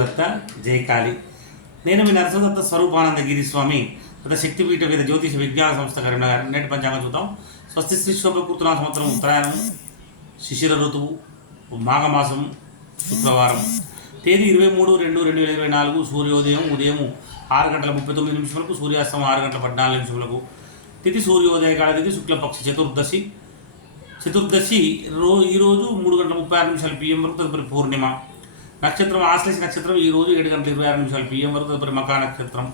దత్త జయకాళి. నేను మీ నరసింహదత్త స్వరూపానందగిరి స్వామి గత శక్తిపీఠ వేద జ్యోతిష విజ్ఞాన సంస్థ కరీంనగర్. నేటి పంచాంగం చూద్దాం. స్వస్తి శ్రీ శోభకృతునా సంవత్సరం ఉత్తరాయణం, శిశిర ఋతువు, మాఘమాసం, శుక్రవారం, తేదీ 23/2/2024. సూర్యోదయం ఉదయం 6:39 సూర్యాస్తం 6:14 తిథి సూర్యోదయ కాల తిథి శుక్లపక్ష చతుర్దశి. ఈరోజు 3:36 PM వరకు, తదుపరి పూర్ణిమ. నక్షత్రం ఆశ్లేష నక్షత్రం ఈరోజు 7:26 PM వరకు, తదుపరి మకా నక్షత్రం.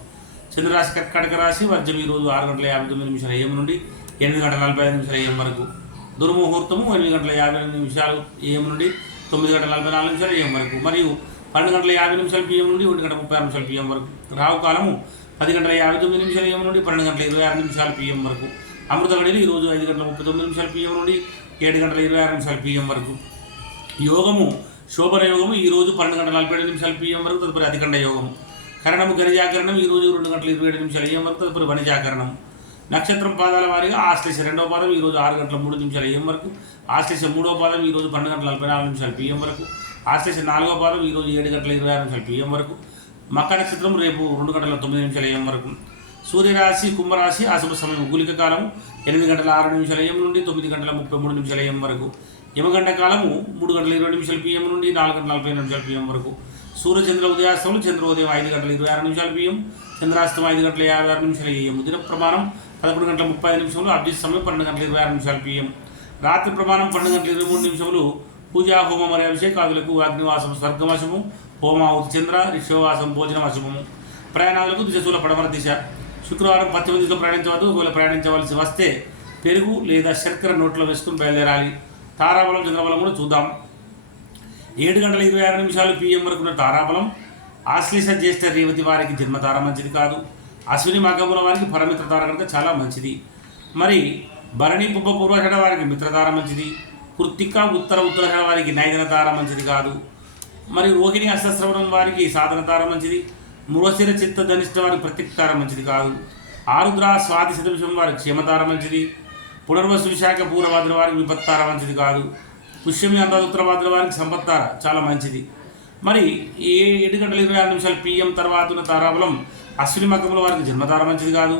చంద్రరాశి కర్కాటక రాశి. వర్జం ఈరోజు 6:59 AM నుండి 8:45 AM వరకు. దుర్ముహూర్తము 8:58 AM నుండి 9:44 AM వరకు, మరియు 12:50 PM నుండి 1:36 PM వరకు. రాహుకాలము 10:59 AM నుండి 12:26 PM వరకు. అమృత గడియలు ఈరోజు 5:39 PM నుండి 7:26 PM వరకు. యోగము శోభన యోగము ఈరోజు 12:47 PM వరకు, తదుపరి అధికండ యోగం. కరణము గణజాకరణం ఈరోజు 2:27 AM వరకు, తదుపరి వనిజాకరణం. నక్షత్రం పాదాల వారీగా ఆశ్లేష 2వ పాదం ఈరోజు 6:03 AM వరకు, ఆశ్లేష 3వ పాదం ఈరోజు 12:44 PM వరకు, ఆశ్లేష 4వ పాదం ఈరోజు 7:26 PM వరకు. మక నక్షత్రం రేపు 2:09 AM వరకు. సూర్యరాశి కుంభరాశి. అశుభ సమయం గుళిక కాలం 8:06 AM నుండి 9:33 AM వరకు. యమగంట కాలము 3:20 PM నుండి 4:40 PM వరకు. సూర్యచంద్ర ఉదయాస్తములు చంద్రోదయం 5:26 PM, చంద్రాస్తం 5:56 AM. దిన ప్రమాణం 11:30 అభిజిత్ సమయం 12:26 PM. రాత్రి ప్రమాణం 12:23 పూజా హోమం మరియు అభిషేకాదులకు అగ్నివాసం స్వర్గవశము, హోమావతి చంద్ర రిషవాసం భోజనం అశుభము. ప్రయాణాలకు దిశశూల పడమర దిశ. శుక్రవారం పశ్చిమ దిశలో ప్రయాణించవద్దు. ఒకవేళ ప్రయాణించవలసి వస్తే పెరుగు లేదా శర్కర నోట్లో వేసుకుని బయలుదేరాలి. తారాబలం చంద్రబలం కూడా చూద్దాం. 7:26 PM వరకు ఉన్న తారాబలం ఆశ్లేష జ్యేష్ఠ రేవతి వారికి జన్మతార మంచిది కాదు. అశ్విని మగముల వారికి పరమిత్ర తార కనుక చాలా మంచిది. మరి భరణి పుబ్బ పూర్వషడ వారికి మిత్రతార మంచిది. కృత్తిక ఉత్తరషడ వారికి నైదన తార మంచిది కాదు. మరి రోహిణి అష్టశ్రవణం వారికి సాధన తార మంచిది. మృగశిర చిత్త ధనిష్ట వారికి ప్రత్యక్తార మంచిది కాదు. ఆరుద్ర స్వాతి శతవిషం వారికి క్షేమతార మంచిది. పునర్వసు విశాఖ పూర్వభద్ర వారికి విపత్తార మంచిది కాదు. పుష్యమి ఉత్తరభద్ర వారికి సంపత్తార చాలా మంచిది. మరి 7:26 PM తర్వాత ఉన్న తారాబలం అశ్విని మకముల వారికి జన్మతార మంచిది కాదు.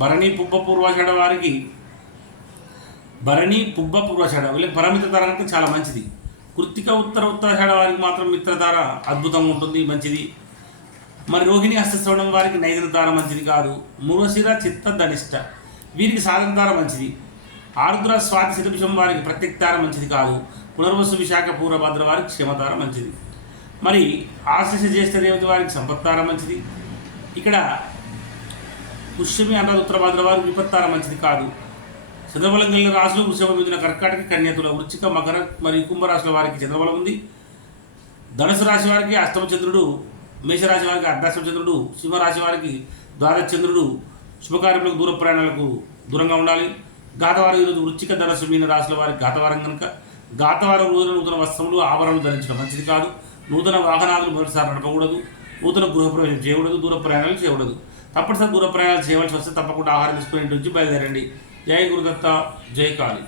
భరణి పుబ్బ పూర్వషడ వారికి వీళ్ళకి పరమిత్ర తార అంటే చాలా మంచిది. కృత్తిక ఉత్తరషడ వారికి మాత్రం మిత్రతార అద్భుతంగా ఉంటుంది, మంచిది. మరి రోహిణి హస్తశ్రవణం వారికి నైదన తార మంచిది కాదు. మృగశిర చిత్త ధనిష్ట వీరికి సాధన తార మంచిది. ఆరుద్ర స్వాతి శతభిషం వారికి ప్రత్యక్తార మంచిది కాదు. పునర్వసు విశాఖ పూర్వభద్ర వారికి క్షమతార మంచిది. మరి ఆశ్లేష జ్యేష్ఠ రేవతి వారికి సంపత్తార మంచిది. ఇక్కడ పుష్యమి ఉత్తరభద్ర వారికి విపత్తార మంచిది కాదు. చంద్రబలం కలిగిన రాశులు వృషభ, మిథున, కర్కాటక, కన్యతుల, వృశ్చిక, మకర మరియు కుంభరాశుల వారికి చంద్రబలం ఉంది. ధనుసు రాశి వారికి అష్టమ చంద్రుడు, మేషరాశి వారికి అర్ధాష్టమ చంద్రుడు, సింహరాశి వారికి ద్వాదశ చంద్రుడు. శుభకార్యములకు దూర ప్రయాణాలకు దూరంగా ఉండాలి. గాతవారం ఈరోజు వృశ్చిక, ధనస్సు, మీన రాశుల వారికి గాతవారం కనుక గాతవారం రోజున నూతన వస్త్రములు ఆభరణలు ధరించడం మంచిది కాదు. నూతన వాహనాలను మొదటిసారి నడపకూడదు. నూతన గృహప్రవేశం చేయకూడదు. దూర ప్రయాణాలు చేయకూడదు. తప్పనిసరి దూర ప్రయాణాలు చేయవలసి వస్తే తప్పకుండా ఆహారం తీసుకుని ఇంటి నుంచి బయలుదేరండి. జై గురుదత్త, జై కాళీ.